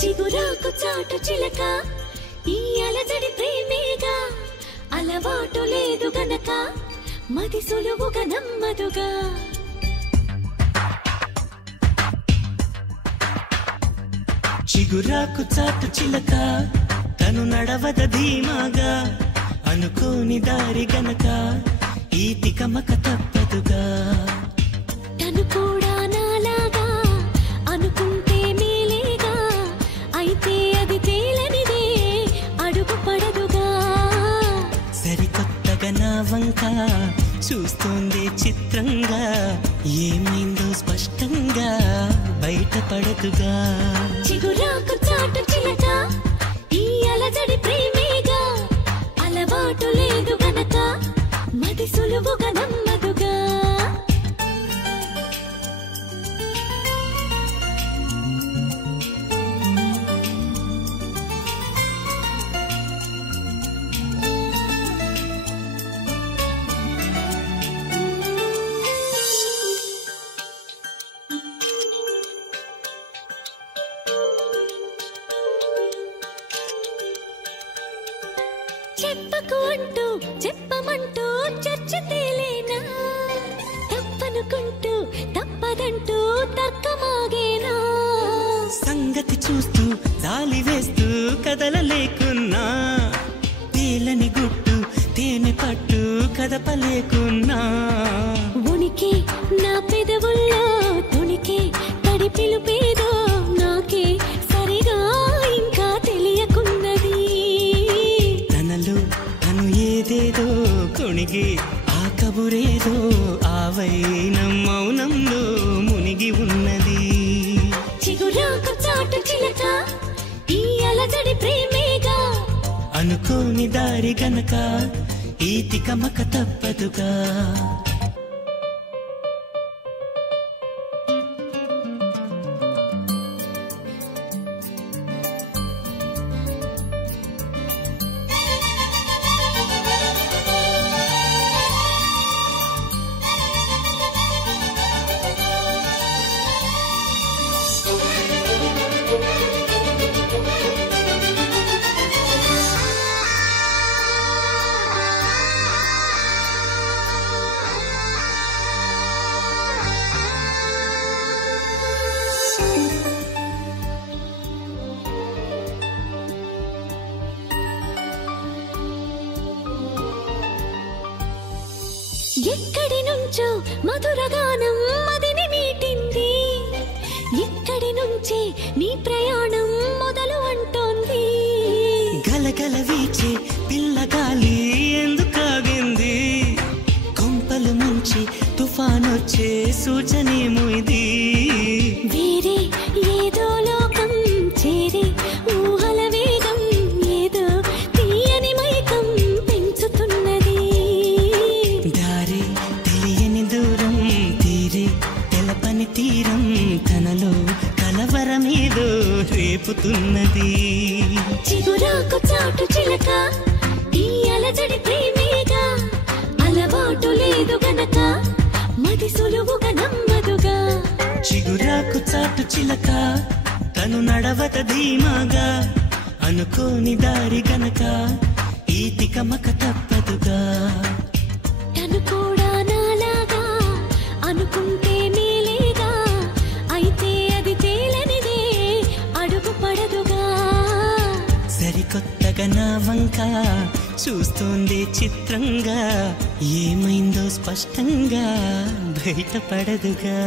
చిగురాకు చాటు చిలక ఈ అలజడి ప్రేమేగా అలవాటు లేదు గనక మది సులువుగా నమ్మదుగా చిగురాకు చాటు చిలక తను నడవద ధీమాగా అనుకోని దారి గనక ఈ తికమక తప్పదుగా తను కూడా నాలాగా అనుకుంటే మేలేగా అయితే అది తేలనిదే అడుగు పడదుగా సరికొత్తగా నా వంక చూస్తోంది చిత్రంగా ఏమైందో స్పష్టంగా బయటపడదుగా చిగురాకు చాటు చిలక ఈ అలజడి ప్రేమేగా అలవాటు లేదు గనక మది సులువుగా నమ్మదుగా చెప్పకు అంటూ చెప్పమంటూ చర్చ తేలేనా తప్పనుకుంటూ తప్పదంటూ తర్కమాగేనా సంగతి చూస్తూ దాలి వేస్తూ కదలలేకున్నా తేలని గుట్టు తేనె పట్టు కదపలేకున్నా ఉనికి నా పెదవుల్లో తునికి తడి పిలుపేదో నాకే సరిగా ఇంకా తెలియకున్నది తను ఏదేదో కొణిగి ఆ కబురేదో ఆవైనం మౌనంలో మునిగి ఉన్నది చిగురాకు చాటు చిలక ఈ అలజడి ప్రేమేగా అనుకోని దారి గనక ఈ తికమక తప్పదుగా ఎక్కడి నుంచో మధురగానం మదిని మీటింది ఇక్కడి నుంచే నీ ప్రయాణం మొదలు అంటోంది గలగల వీచే పిల్లగాలి ఎందుకాగింది కొంపలు ముంచి తుఫానొచ్చే సూచనేమో ఇది వేరే ఏదో లోకం చేరి ఊహల వేగం ఏదో తీయని మైకం పెంచుతున్నది దారి తెలియని దూరం తీరి తెలపని తీరం తనలో కలవరమేదో రేపుతున్నది చిగురాకు చాటు చిలక ఈ అలజడి ప్రేమేగా అలవాటు లేదు గనక మది సులువుగా నమ్మదుగా చిగురాకు చాటు చిలక తను నడవత ధీమాగా అనుకోని దారి గనక ఈ తికమక తప్పదుగా తను కూడా నాలాగా అనుకుంటే మేలేగా అయితే అది తేలనిదే అడుగు పడదుగా సరికొత్తగా నా వంక చూస్తోంది చిత్రంగా ఏమైందో స్పష్టంగా బయటపడదుగా